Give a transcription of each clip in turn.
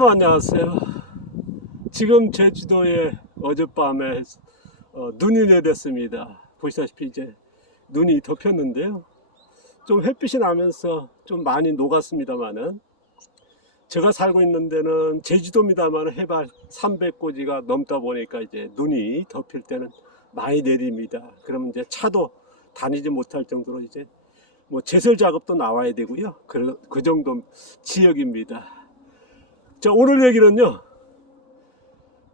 안녕하세요. 지금 제주도에 어젯밤에 눈이 내렸습니다. 보시다시피 이제 눈이 덮였는데요. 좀 햇빛이 나면서 좀 많이 녹았습니다만은, 제가 살고 있는 데는 제주도입니다만 해발 300고지가 넘다 보니까 이제 눈이 덮일 때는 많이 내립니다. 그러면 이제 차도 다니지 못할 정도로 이제 뭐 제설 작업도 나와야 되고요. 그 정도 지역입니다. 자, 오늘 얘기는요,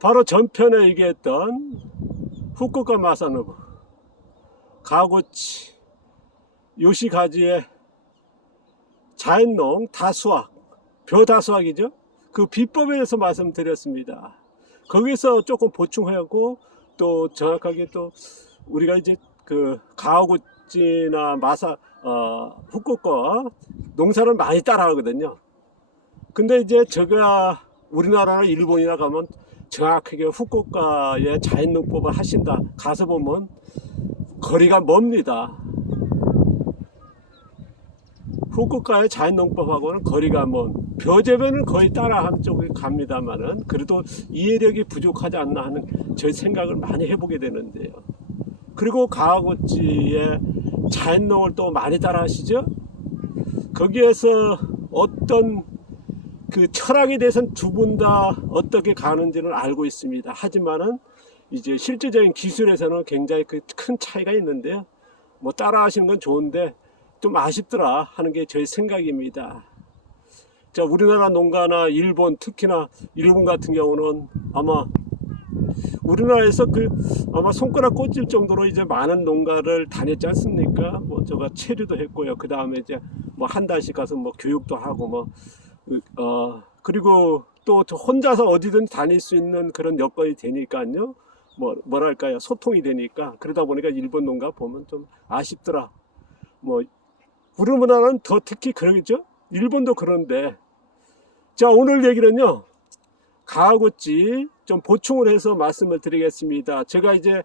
바로 전편에 얘기했던 후쿠오카 마사노부 가고치 요시가지의 자연농 다수학, 벼다수학이죠. 그 비법에 대해서 말씀드렸습니다. 거기서 조금 보충하고, 또 정확하게 또 우리가 이제 그 가고치나 후쿠오카 농사를 많이 따라하거든요. 근데 이제 제가 우리나라나 일본이나 가면 정확하게 후쿠오카의 자연농법을 하신다 가서 보면 거리가 멉니다. 후쿠오카의 자연농법하고는 거리가 먼, 벼재배는 거의 따라하는 쪽에 갑니다만은 그래도 이해력이 부족하지 않나 하는 제 생각을 많이 해보게 되는데요. 그리고 가와구치의 자연농을 또 많이 따라 하시죠. 거기에서 어떤 그 철학에 대해서는 두 분 다 어떻게 가는지는 알고 있습니다. 하지만은 이제 실제적인 기술에서는 굉장히 큰 차이가 있는데요. 뭐 따라 하시는 건 좋은데 좀 아쉽더라 하는 게 저희 생각입니다. 자, 우리나라 농가나 일본, 특히나 일본 같은 경우는 아마 우리나라에서 아마 손가락 꽂힐 정도로 이제 많은 농가를 다녔지 않습니까? 뭐 제가 체류도 했고요. 그 다음에 이제 뭐 한 달씩 가서 뭐 교육도 하고 뭐 그리고 또 혼자서 어디든 다닐 수 있는 그런 여건이 되니까요. 뭐랄까요, 소통이 되니까. 그러다 보니까 일본 농가 보면 좀 아쉽더라. 뭐 우리나라는 더 특히 그러겠죠. 일본도 그런데. 자, 오늘 얘기는요, 가와구치 좀 보충을 해서 말씀을 드리겠습니다. 제가 이제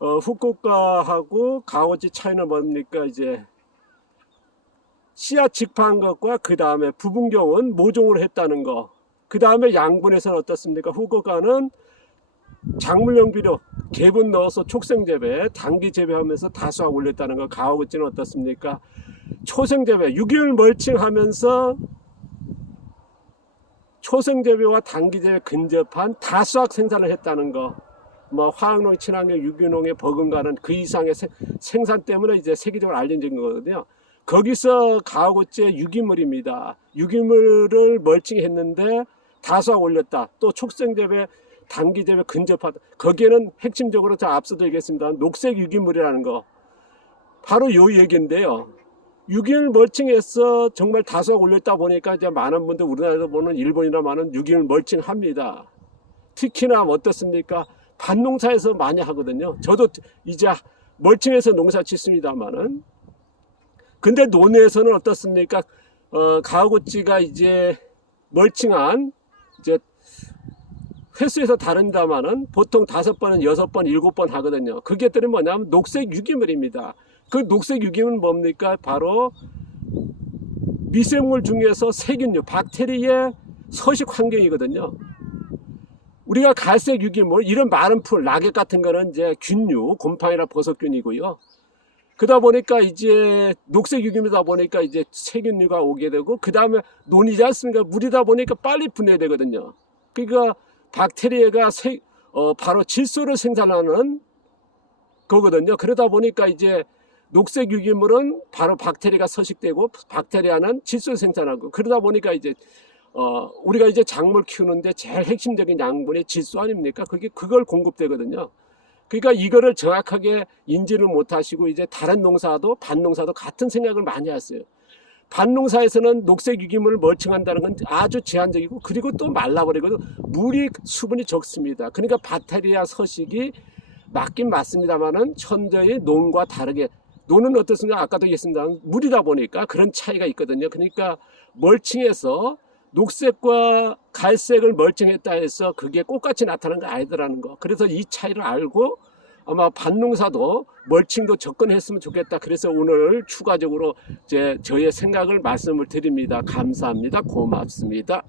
후쿠오카하고 가와구치 차이는 뭡니까? 이제 씨앗 직파한 것과 그 다음에 부분경은 모종을 했다는 거, 그 다음에 양분에서는 어떻습니까? 후쿠오카는 작물용 비료 개분 넣어서 촉생재배, 단기재배하면서 다수학 올렸다는 거. 가와구치는 어떻습니까? 초생재배, 유기물 멀칭하면서 초생재배와 단기재배 근접한 다수학 생산을 했다는 거. 뭐 화학농, 친환경, 유기농에 버금가는 그 이상의 생산 때문에 이제 세계적으로 알려진 거거든요. 거기서 가와구치의 유기물입니다. 유기물을 멀칭했는데 다수학 올렸다. 또 촉생재배, 단기재배 근접하다. 거기에는 핵심적으로 제가 앞서도 얘기했습니다. 녹색 유기물이라는 거. 바로 요 얘기인데요. 유기물 멀칭해서 정말 다수학 올렸다 보니까 이제 많은 분들, 우리나라에서 보는 일본이나 많은 유기물 멀칭합니다. 특히나 어떻습니까? 밭농사에서 많이 하거든요. 저도 이제 멀칭해서 농사 짓습니다만은. 근데 논에서는 어떻습니까? 가와구치가 이제 멀칭한 이제 횟수에서 다른다마는 보통 5번은 6번, 7번 하거든요. 그게 들이 뭐냐면 녹색 유기물입니다. 그 녹색 유기물은 뭡니까? 바로 미생물 중에서 세균류, 박테리아의 서식 환경이거든요. 우리가 갈색 유기물, 이런 마른 풀, 낙엽 같은 거는 이제 균류, 곰팡이나 버섯균이고요. 그러다 보니까 이제 녹색 유기물이다 보니까 이제 세균류가 오게 되고, 그 다음에 논이지 않습니까? 물이다 보니까 빨리 분해야 되거든요. 그러니까 박테리아가 바로 질소를 생산하는 거거든요. 그러다 보니까 이제 녹색 유기물은 바로 박테리아가 서식되고, 박테리아는 질소를 생산하고, 그러다 보니까 이제 우리가 이제 작물 키우는데 제일 핵심적인 양분이 질소 아닙니까? 그걸 공급되거든요. 그러니까 이거를 정확하게 인지를 못하시고 이제 다른 농사도, 밭농사도 같은 생각을 많이 하세요. 밭농사에서는 녹색 유기물을 멀칭한다는 건 아주 제한적이고, 그리고 또 말라버리고 물이 수분이 적습니다. 그러니까 박테리아 서식이 맞긴 맞습니다만은 천저의 논과 다르게, 논은 어떻습니까? 아까도 얘기했습니다. 물이다 보니까 그런 차이가 있거든요. 그러니까 멀칭해서 녹색과 갈색을 멀칭했다 해서 그게 똑같이 나타나는 거 아니더라는 거. 그래서 이 차이를 알고 아마 밭농사도 멀칭도 접근했으면 좋겠다. 그래서 오늘 추가적으로 저의 생각을 말씀을 드립니다. 감사합니다. 고맙습니다.